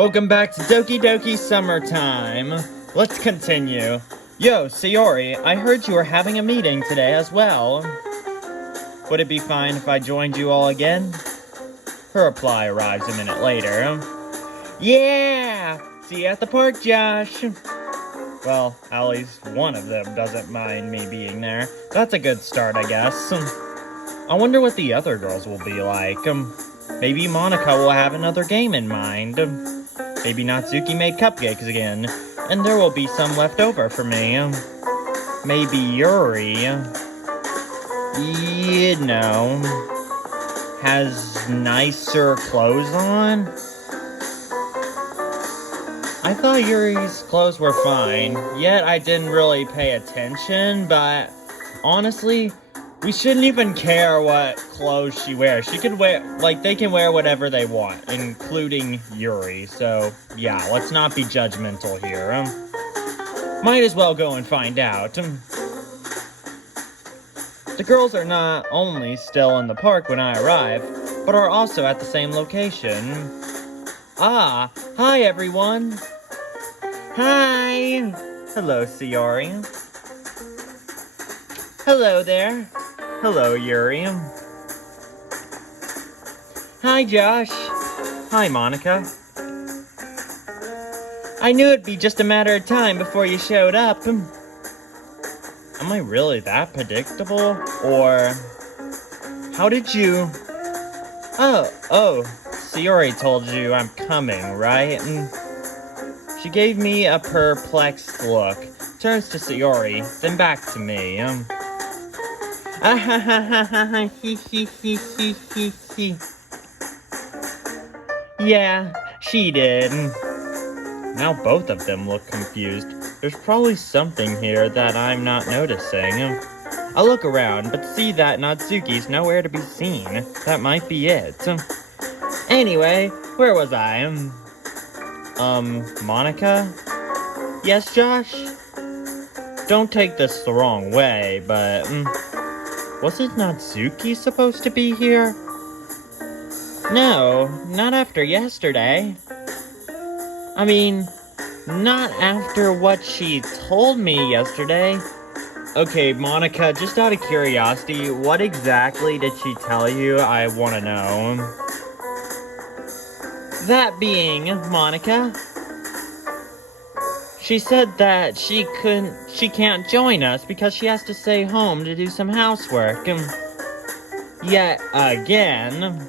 Welcome back to Doki Summertime. Let's continue. Yo, Sayori, I heard you were having a meeting today as well. Would it be fine if I joined you all again? Her reply arrives a minute later. Yeah! See you at the park, Josh! Well, at least one of them doesn't mind me being there. That's a good start, I guess. I wonder what the other girls will be like. Maybe Monica will have another game in mind. Maybe Natsuki made cupcakes again, and there will be some left over for me. Maybe Yuri, has nicer clothes on? I thought Yuri's clothes were fine, yet I didn't really pay attention, but honestly, we shouldn't even care what clothes she wears. She could wear, they can wear whatever they want, including Yuri. So, yeah, let's not be judgmental here. Might as well go and find out. The girls are not only still in the park when I arrive, but are also at the same location. Ah, hi everyone. Hi. Hello, Sayori. Hello there. Hello, Yuri. Hi, Josh. Hi, Monica. I knew it'd be just a matter of time before you showed up. Am I really that predictable? Or how did you... Oh, Sayori told you I'm coming, right? She gave me a perplexed look, turns to Sayori, then back to me. Yeah, she did. Now both of them look confused. There's probably something here that I'm not noticing. I look around, but see that Natsuki's nowhere to be seen. That might be it. Anyway, where was I? Monica? Yes, Josh? Don't take this the wrong way, but, wasn't Natsuki supposed to be here? No, not after yesterday. I mean, not after what she told me yesterday. Okay, Monica, just out of curiosity, what exactly did she tell you? I want to know. That being, Monica, she said that she can't join us because she has to stay home to do some housework. Yet again,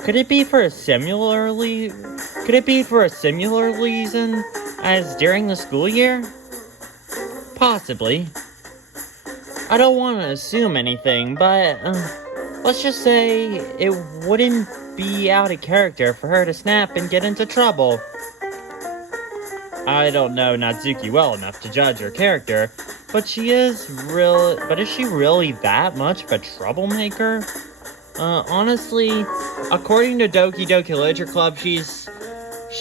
could it be for a similar reason as during the school year? Possibly. I don't want to assume anything, but let's just say it wouldn't be out of character for her to snap and get into trouble. I don't know Natsuki well enough to judge her character, but is she really that much of a troublemaker? Honestly, according to Doki Literature Club, she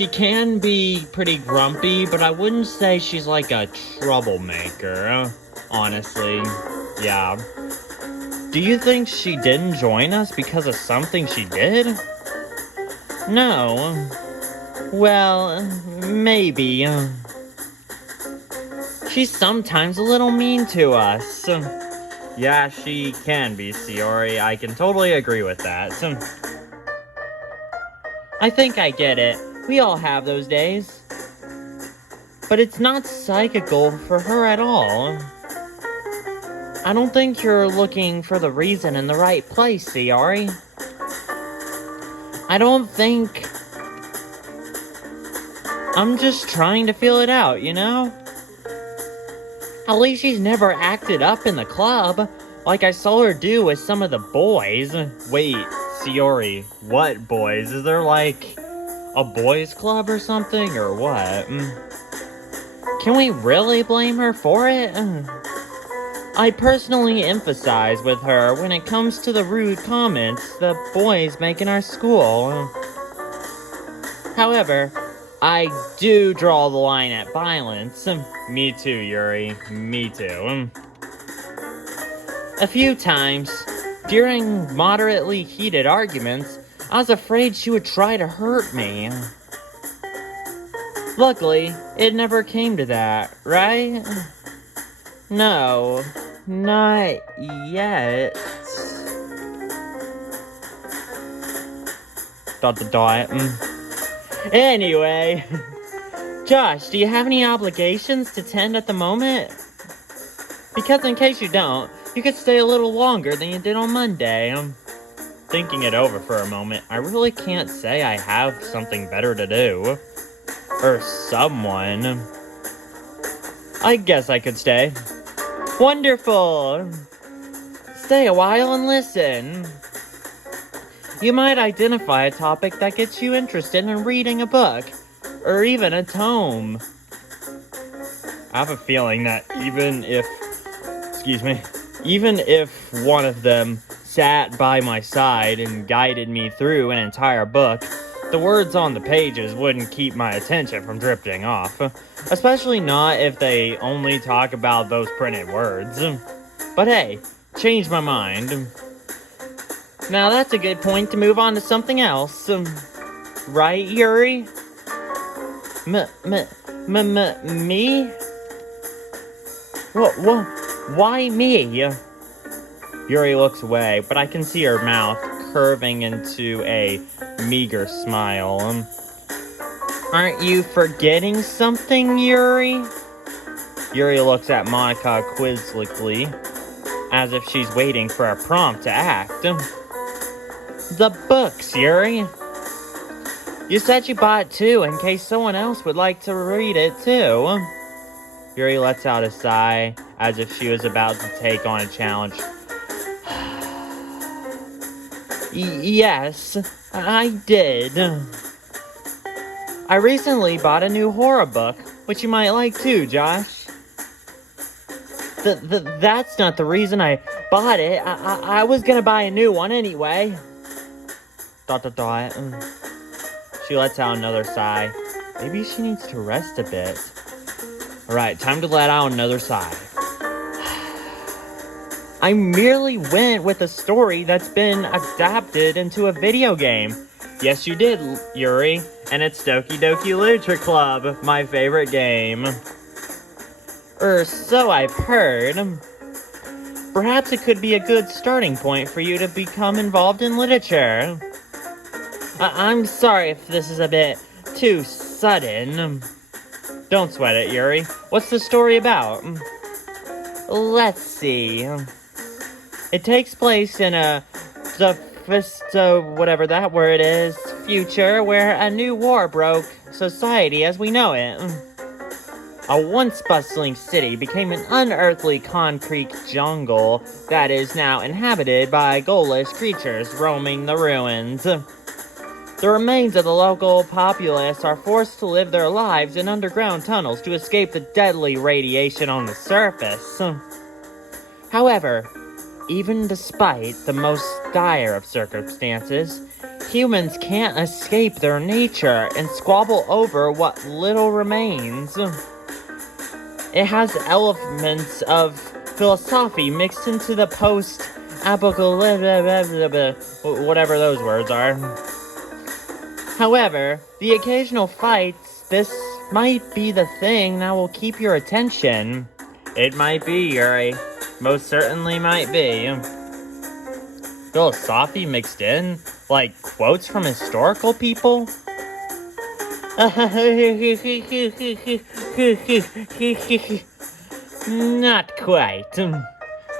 can be pretty grumpy, but I wouldn't say she's like a troublemaker, honestly. Yeah. Do you think she didn't join us because of something she did? No. Well, maybe. She's sometimes a little mean to us. Yeah, she can be, Sayori. I can totally agree with that. I think I get it. We all have those days. But it's not psychical for her at all. I don't think you're looking for the reason in the right place, Sayori. I don't think... I'm just trying to feel it out, you know? At least she's never acted up in the club, like I saw her do with some of the boys. Wait, Sayori, what boys? Is there like a boys club or something, or what? Can we really blame her for it? I personally emphasize with her when it comes to the rude comments the boys make in our school. However, I do draw the line at violence. Me too, Yuri. Me too. A few times, during moderately heated arguments, I was afraid she would try to hurt me. Luckily, it never came to that, right? No, not yet. ... Anyway, Josh, do you have any obligations to tend at the moment? Because in case you don't, you could stay a little longer than you did on Monday. Thinking it over for a moment, I really can't say I have something better to do. Or someone. I guess I could stay. Wonderful! Stay a while and listen. You might identify a topic that gets you interested in reading a book, or even a tome. I have a feeling that even if one of them sat by my side and guided me through an entire book, the words on the pages wouldn't keep my attention from drifting off. Especially not if they only talk about those printed words. But hey, changed my mind. Now that's a good point to move on to something else. Right, Yuri? Me? Why me? Yuri looks away, but I can see her mouth curving into a meager smile. Aren't you forgetting something, Yuri? Yuri looks at Monica quizzically, as if she's waiting for a prompt to act. The books, Yuri. You said you bought 2 in case someone else would like to read it too. Yuri lets out a sigh, as if she was about to take on a challenge. Yes, I did. I recently bought a new horror book, which you might like too, Josh. That's not the reason I bought it. I was gonna buy a new one anyway. ... She lets out another sigh. Maybe she needs to rest a bit. Alright, time to let out another sigh. I merely went with a story that's been adapted into a video game. Yes, you did, Yuri. And it's Doki Doki Literature Club, my favorite game. So I've heard. Perhaps it could be a good starting point for you to become involved in literature. I'm sorry if this is a bit too sudden. Don't sweat it, Yuri. What's the story about? Let's see. It takes place in a whatever that word is, future, where a new war broke society as we know it. A once bustling city became an unearthly concrete jungle that is now inhabited by ghoulish creatures roaming the ruins. The remains of the local populace are forced to live their lives in underground tunnels to escape the deadly radiation on the surface. However, even despite the most dire of circumstances, humans can't escape their nature and squabble over what little remains. It has elements of philosophy mixed into the post-apocalyptic, whatever those words are. However, the occasional fights, this might be the thing that will keep your attention. It might be, Yuri. Most certainly might be. Philosophy mixed in? Like quotes from historical people? Not quite.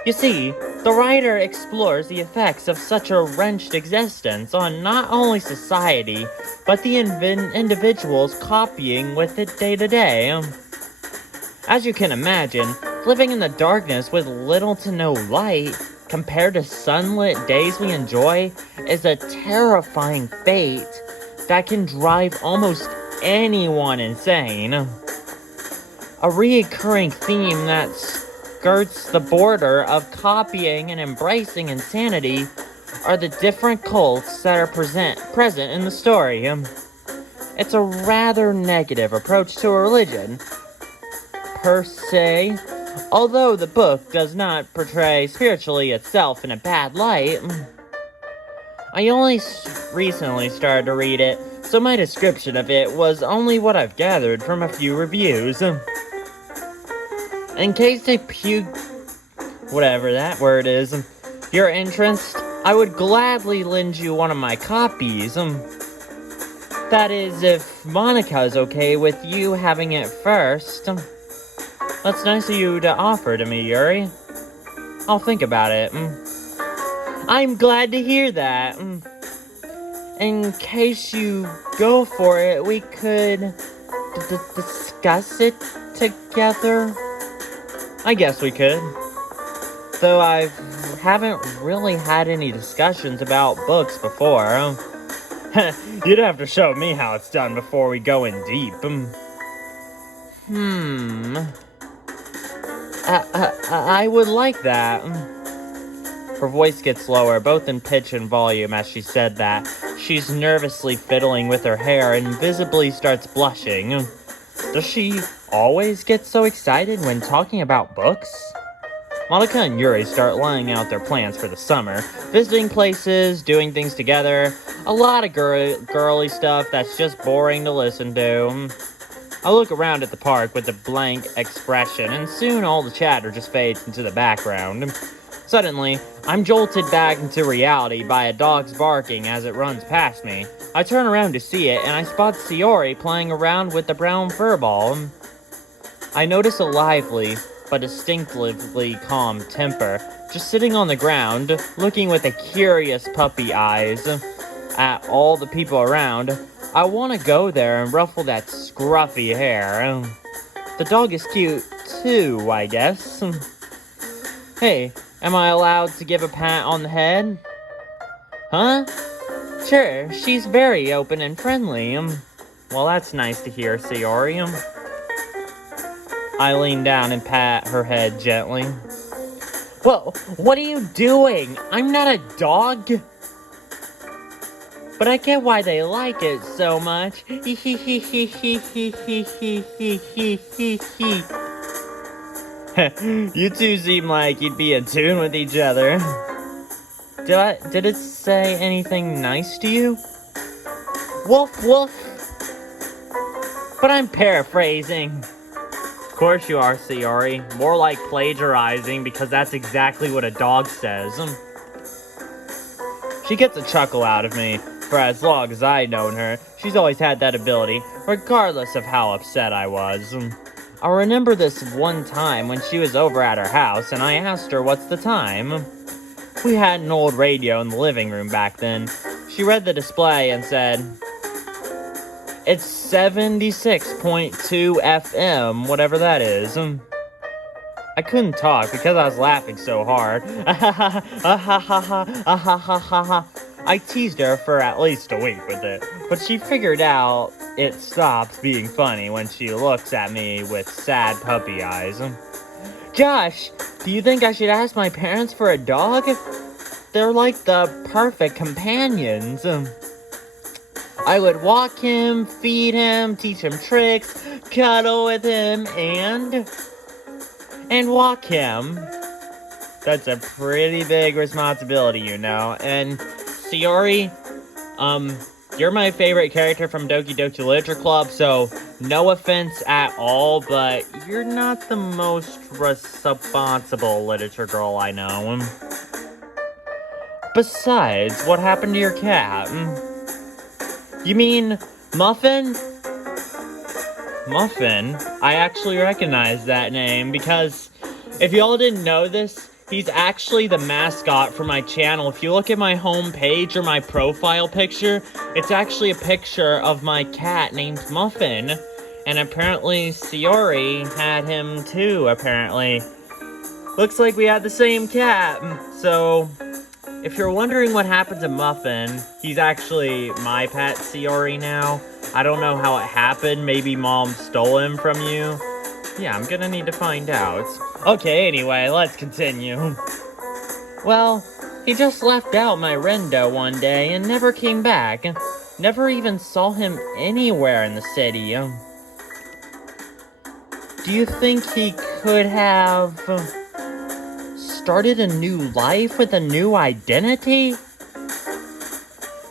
You see, the writer explores the effects of such a wrenched existence on not only society, but the individuals copying with it day to day. As you can imagine, living in the darkness with little to no light, compared to sunlit days we enjoy, is a terrifying fate that can drive almost anyone insane. A recurring theme that skirts the border of copying and embracing insanity are the different cults that are present in the story. It's a rather negative approach to a religion, per se, although the book does not portray spirituality itself in a bad light. I only recently started to read it, so my description of it was only what I've gathered from a few reviews. In case they whatever that word is, your interest, I would gladly lend you one of my copies. That is, if Monica's okay with you having it first. That's nice of you to offer to me, Yuri. I'll think about it. I'm glad to hear that. In case you go for it, we could discuss it together. I guess we could. Though I haven't really had any discussions about books before. You'd have to show me how it's done before we go in deep. I would like that. Her voice gets lower, both in pitch and volume, as she said that. She's nervously fiddling with her hair and visibly starts blushing. Does she always get so excited when talking about books? Monica and Yuri start laying out their plans for the summer, visiting places, doing things together, a lot of girly stuff that's just boring to listen to. I look around at the park with a blank expression, and soon all the chatter just fades into the background. Suddenly, I'm jolted back into reality by a dog's barking as it runs past me. I turn around to see it, and I spot Sayori playing around with the brown fur ball. I notice a lively, but distinctively calm temper, just sitting on the ground, looking with a curious puppy eyes at all the people around. I want to go there and ruffle that scruffy hair. The dog is cute, too, I guess. Hey, am I allowed to give a pat on the head? Huh? Sure, she's very open and friendly. Well, that's nice to hear, Sayori. I lean down and pat her head gently. Whoa, what are you doing? I'm not a dog. But I get why they like it so much. You two seem like you'd be in tune with each other. Did it say anything nice to you? Woof woof. But I'm paraphrasing. Of course you are, Sayori. More like plagiarizing, because that's exactly what a dog says. She gets a chuckle out of me. For as long as I've known her, she's always had that ability, regardless of how upset I was. I remember this one time when she was over at her house, and I asked her what's the time. We had an old radio in the living room back then. She read the display and said, "It's 76.2 FM, whatever that is." I couldn't talk because I was laughing so hard. I teased her for at least a week with it, but she figured out it stopped being funny when she looks at me with sad puppy eyes. Josh, do you think I should ask my parents for a dog? They're like the perfect companions. I would walk him, feed him, teach him tricks, cuddle with him, and walk him. That's a pretty big responsibility, you know. And Sayori, you're my favorite character from Doki Doki Literature Club, so no offense at all, but you're not the most responsible literature girl I know. Besides, what happened to your cat? You mean Muffin? Muffin? I actually recognize that name because if y'all didn't know this, he's actually the mascot for my channel. If you look at my home page or my profile picture, it's actually a picture of my cat named Muffin. And apparently Sayori had him too, apparently. Looks like we had the same cat. So, if you're wondering what happened to Muffin, he's actually my pet, Sayori, now. I don't know how it happened. Maybe Mom stole him from you. Yeah, I'm gonna need to find out. Okay, anyway, let's continue. Well, he just left out my Rendo one day and never came back. Never even saw him anywhere in the city. Do you think he could have started a new life with a new identity?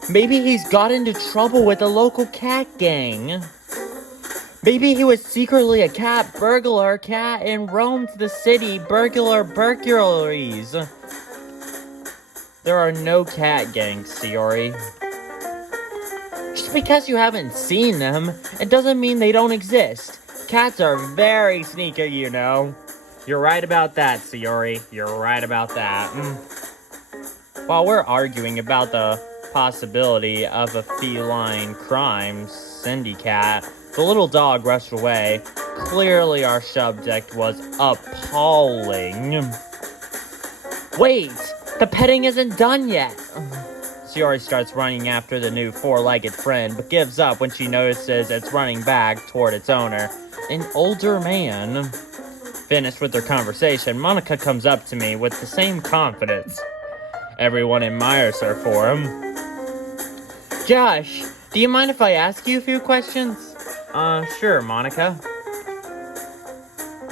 Maybe he's got into trouble with a local cat gang. Maybe he was secretly a cat burglar cat and roamed the city burglaries. There are no cat gangs, Sayori. Just because you haven't seen them, it doesn't mean they don't exist. Cats are very sneaky, you know. You're right about that, Sayori. You're right about that. While we're arguing about the possibility of a feline crime syndicate, the little dog rushed away. Clearly our subject was appalling. Wait! The petting isn't done yet! Sayori starts running after the new four-legged friend, but gives up when she notices it's running back toward its owner, an older man. Finished with their conversation, Monica comes up to me with the same confidence. Everyone admires her for him. Josh, do you mind if I ask you a few questions? Sure, Monica.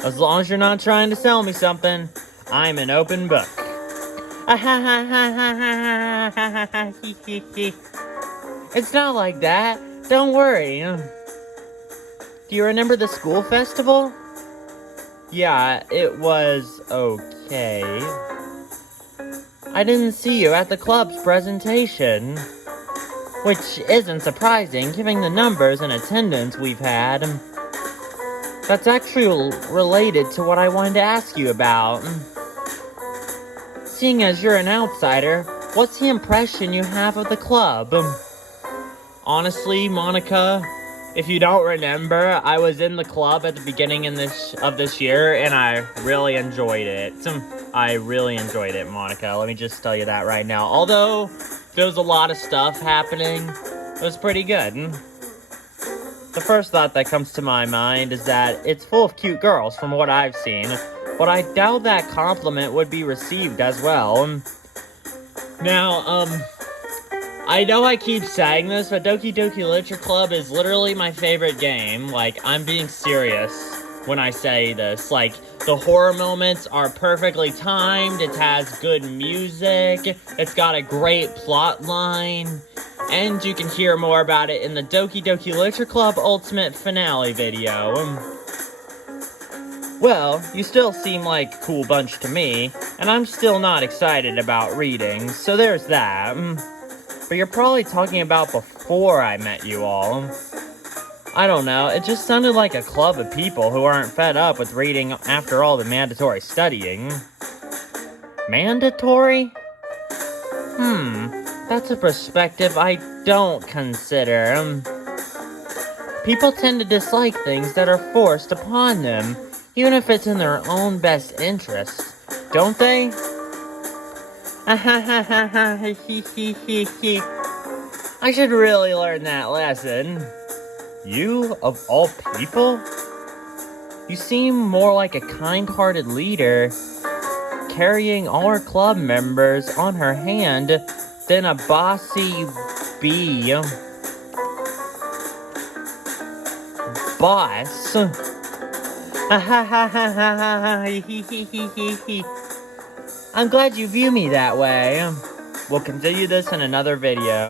As long as you're not trying to sell me something, I'm an open book. It's not like that. Don't worry. Do you remember the school festival? Yeah, it was okay. I didn't see you at the club's presentation. Which isn't surprising, given the numbers and attendance we've had. That's actually related to what I wanted to ask you about. Seeing as you're an outsider, what's the impression you have of the club? Honestly, Monica, if you don't remember, I was in the club at the beginning of this year, and I really enjoyed it. I really enjoyed it, Monica. Let me just tell you that right now. Although there was a lot of stuff happening, it was pretty good. The first thought that comes to my mind is that it's full of cute girls from what I've seen, but I doubt that compliment would be received as well. Now, I know I keep saying this, but Doki Doki Literature Club is literally my favorite game. Like, I'm being serious when I say this. Like, the horror moments are perfectly timed, it has good music, it's got a great plot line, and you can hear more about it in the Doki Doki Literature Club Ultimate Finale video. Well, you still seem like a cool bunch to me, and I'm still not excited about reading, so there's that. But you're probably talking about before I met you all. I don't know, it just sounded like a club of people who aren't fed up with reading after all the mandatory studying. Mandatory? That's a perspective I don't consider. People tend to dislike things that are forced upon them, even if it's in their own best interest, don't they? I should really learn that lesson. You, of all people? You seem more like a kind-hearted leader, carrying all her club members on her hand than a bossy bee. Boss? I'm glad you view me that way. We'll continue this in another video.